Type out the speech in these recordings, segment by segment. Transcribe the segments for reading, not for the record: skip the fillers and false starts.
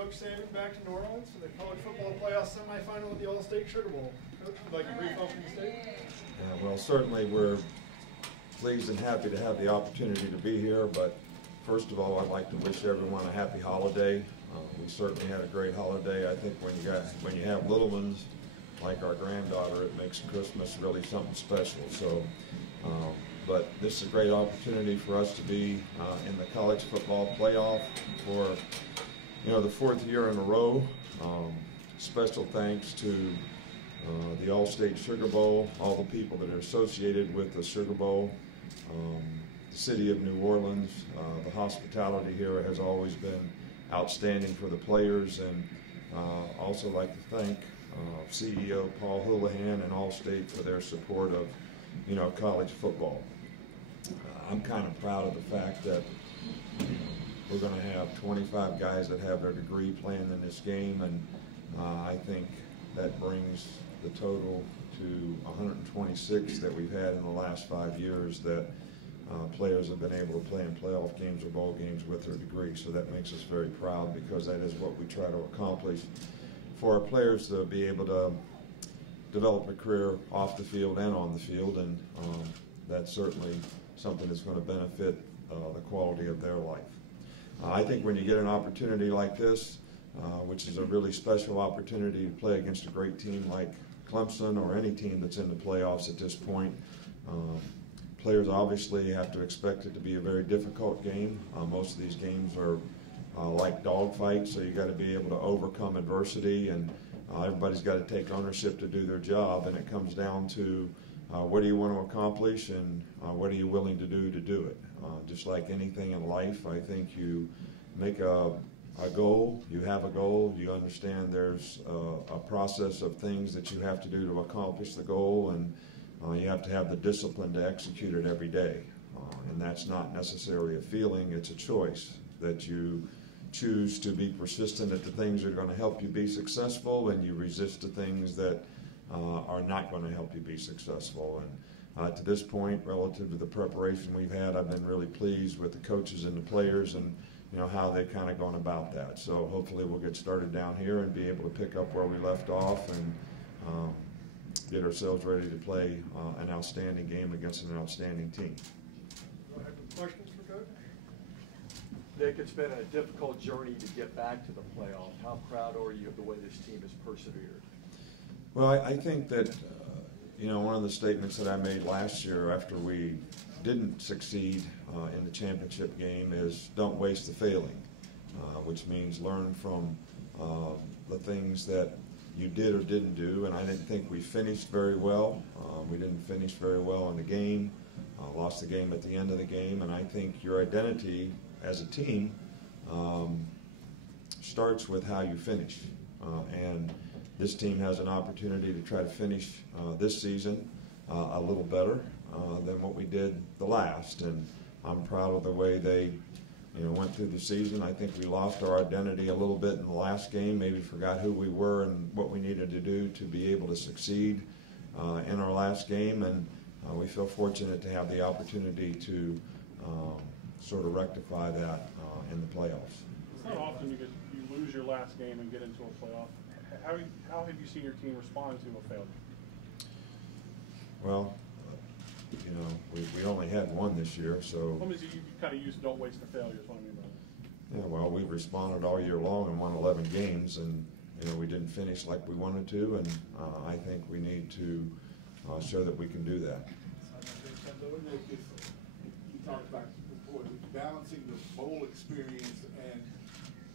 Coach Saban back to New Orleans for the college football playoff semifinal of the Allstate Sugar Bowl. Coach, would you like a brief opening statement? Yeah, well, certainly we're pleased and happy to have the opportunity to be here, but first of all, I'd like to wish everyone a happy holiday. We certainly had a great holiday. I think when you have little ones like our granddaughter, it makes Christmas really something special. So, but this is a great opportunity for us to be in the college football playoff for the fourth year in a row. Special thanks to the Allstate Sugar Bowl, all the people that are associated with the Sugar Bowl, the city of New Orleans. The hospitality here has always been outstanding for the players, and also like to thank CEO Paul Houlihan and Allstate for their support of college football. I'm kind of proud of the fact that we're going to have 25 guys that have their degree playing in this game, and I think that brings the total to 126 that we've had in the last 5 years that players have been able to play in playoff games or bowl games with their degree. So that makes us very proud, because that is what we try to accomplish for our players, to be able to develop a career off the field and on the field, and that's certainly something that's going to benefit the quality of their life. I think when you get an opportunity like this, which is a really special opportunity to play against a great team like Clemson or any team that's in the playoffs at this point, players obviously have to expect it to be a very difficult game. Most of these games are like dogfights, so you got to be able to overcome adversity, and everybody's got to take ownership to do their job, and it comes down to what do you want to accomplish, and what are you willing to do it. Just like anything in life, I think you make a goal, you have a goal, you understand there's a process of things that you have to do to accomplish the goal, and you have to have the discipline to execute it every day. And that's not necessarily a feeling, it's a choice that you choose to be persistent at the things that are going to help you be successful, and you resist the things that are not going to help you be successful. And to this point, relative to the preparation we've had, I've been really pleased with the coaches and the players, and how they've kind of gone about that. So hopefully we'll get started down here and be able to pick up where we left off, and get ourselves ready to play an outstanding game against an outstanding team. Questions for Coach? Nick, it's been a difficult journey to get back to the playoff. How proud are you of the way this team has persevered? Well, I think that one of the statements that I made last year after we didn't succeed in the championship game is don't waste the failing, which means learn from the things that you did or didn't do. And I didn't think we finished very well. We didn't finish very well in the game, lost the game at the end of the game, and I think your identity as a team starts with how you finish. And this team has an opportunity to try to finish this season a little better than what we did the last, and I'm proud of the way they went through the season. I think we lost our identity a little bit in the last game, maybe forgot who we were and what we needed to do to be able to succeed in our last game, and we feel fortunate to have the opportunity to sort of rectify that in the playoffs. It's not often you lose your last game and get into a playoff. How have you seen your team respond to a failure? Well, we only had one this year, so. What means you kind of used don't waste the failure is what I mean by that. Yeah, well, we responded all year long and won 11 games, and we didn't finish like we wanted to, and I think we need to show that we can do that. You talked about before, balancing the bowl experience and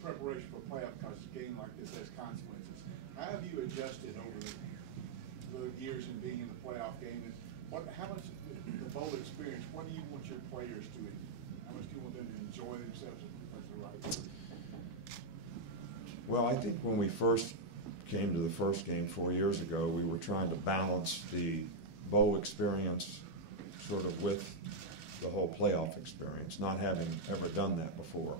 preparation for playoff, because a game like this has consequences. How have you adjusted over the years in being in the playoff game? And how much the bowl experience, what do you want your players to, how much do you want them to enjoy themselves as the right? Well, I think when we first came to the first game 4 years ago, we were trying to balance the bowl experience sort of with the whole playoff experience, not having ever done that before.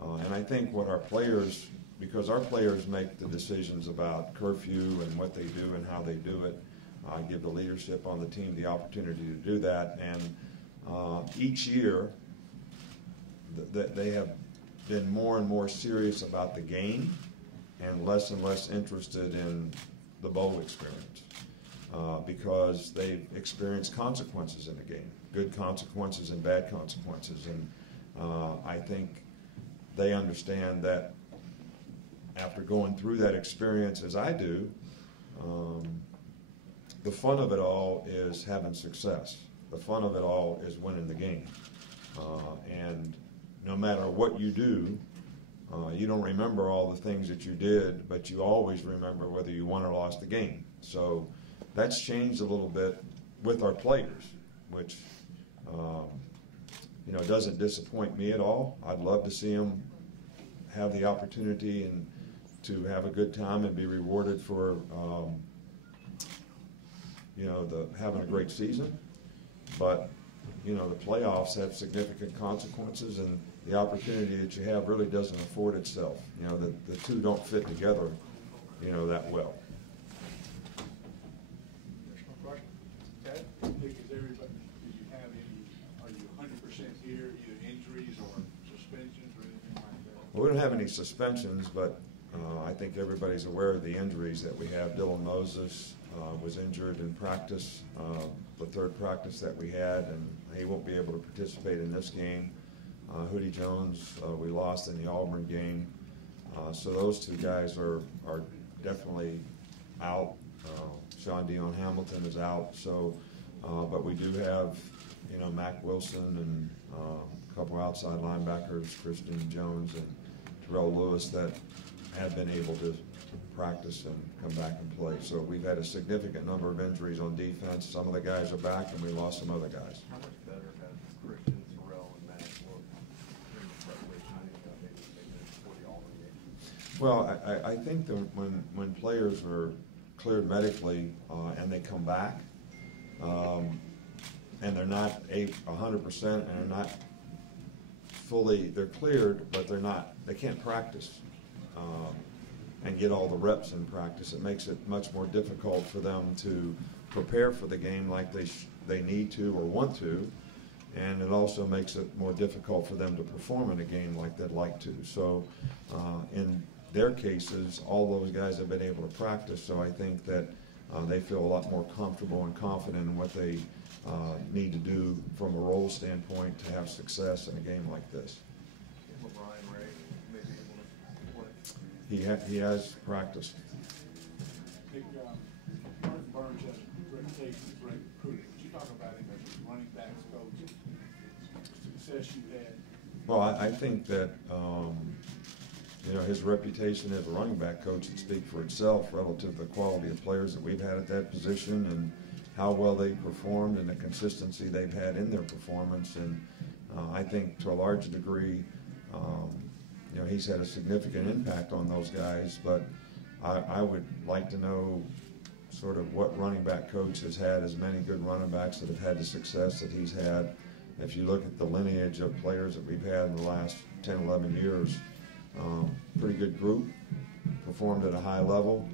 And I think what our players, because our players make the decisions about curfew and what they do and how they do it, give the leadership on the team the opportunity to do that. And each year they have been more and more serious about the game and less interested in the bowl experience because they've experienced consequences in the game, good consequences and bad consequences. And I think they understand that after going through that experience as I do, the fun of it all is having success. The fun of it all is winning the game. And no matter what you do, you don't remember all the things that you did, but you always remember whether you won or lost the game. So that's changed a little bit with our players, which doesn't disappoint me at all. I'd love to see them have the opportunity and to have a good time and be rewarded for having a great season. But the playoffs have significant consequences, and the opportunity that you have really doesn't afford itself. The two don't fit together, that well. Additional question? Ted? Nick, is everybody, do you have any, are you 100% here, either injuries or suspensions or anything like that? We don't have any suspensions, but I think everybody's aware of the injuries that we have. Dylan Moses was injured in practice, the third practice that we had, and he won't be able to participate in this game. Hoodie Jones, we lost in the Auburn game. So those two guys are definitely out. Sean Dion Hamilton is out. So, but we do have, Mac Wilson and a couple outside linebackers, Christian Jones and Terrell Lewis, that have been able to practice and come back and play. So we've had a significant number of injuries on defense. Some of the guys are back, and we lost some other guys. How much better have Christian, Terrell, and Matt looked in the preparation maybe before the Auburn game? Well, I think that when players are cleared medically and they come back, and they're not 100% and they're not fully, they're cleared, but they can't practice and get all the reps in practice. It makes it much more difficult for them to prepare for the game like they need to or want to, and it also makes it more difficult for them to perform in a game like they'd like to. So in their cases, all those guys have been able to practice, so I think that they feel a lot more comfortable and confident in what they need to do from a role standpoint to have success in a game like this. He has practiced. Nick, Martin Burns has a reputation as a great recruiter. Would you talk about him as a running backs coach, the success you had? Well, I think that his reputation as a running back coach would speak for itself relative to the quality of players that we've had at that position and how well they performed and the consistency they've had in their performance. And I think to a large degree, he's had a significant impact on those guys, but I would like to know sort of what running back coach has had as many good running backs that have had the success that he's had. If you look at the lineage of players that we've had in the last 10, 11 years, pretty good group, performed at a high level,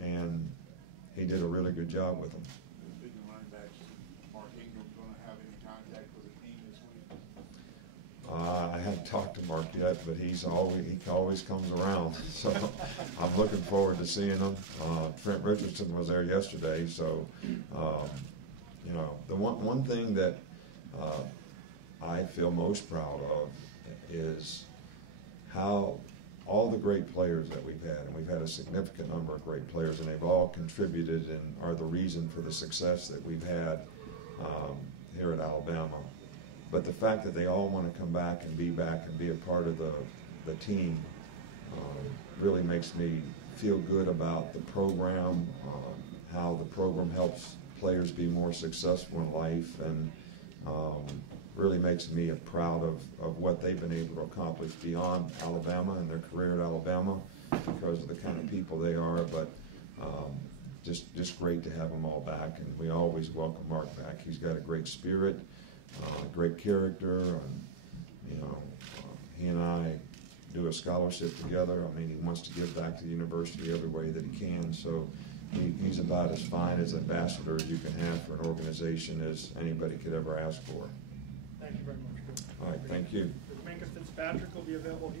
and he did a really good job with them. Speaking of running backs, Mark Ingram going to have any contact with the team this week? I haven't talked to Mark yet, but he always comes around. So I'm looking forward to seeing him. Trent Richardson was there yesterday, so the one thing that I feel most proud of is how all the great players that we've had, and we've had a significant number of great players, and they've all contributed and are the reason for the success that we've had here at Alabama. But the fact that they all want to come back and be a part of the team really makes me feel good about the program, how the program helps players be more successful in life, and really makes me proud of what they've been able to accomplish beyond Alabama and their career at Alabama because of the kind of people they are. But just great to have them all back, and we always welcome Mark back. He's got a great spirit, great character, and he and I do a scholarship together. I mean, he wants to give back to the university every way that he can. So he's about as fine as ambassador as you can have for an organization as anybody could ever ask for. Thank you very much. All right, thank you. Make us Patrick will be available.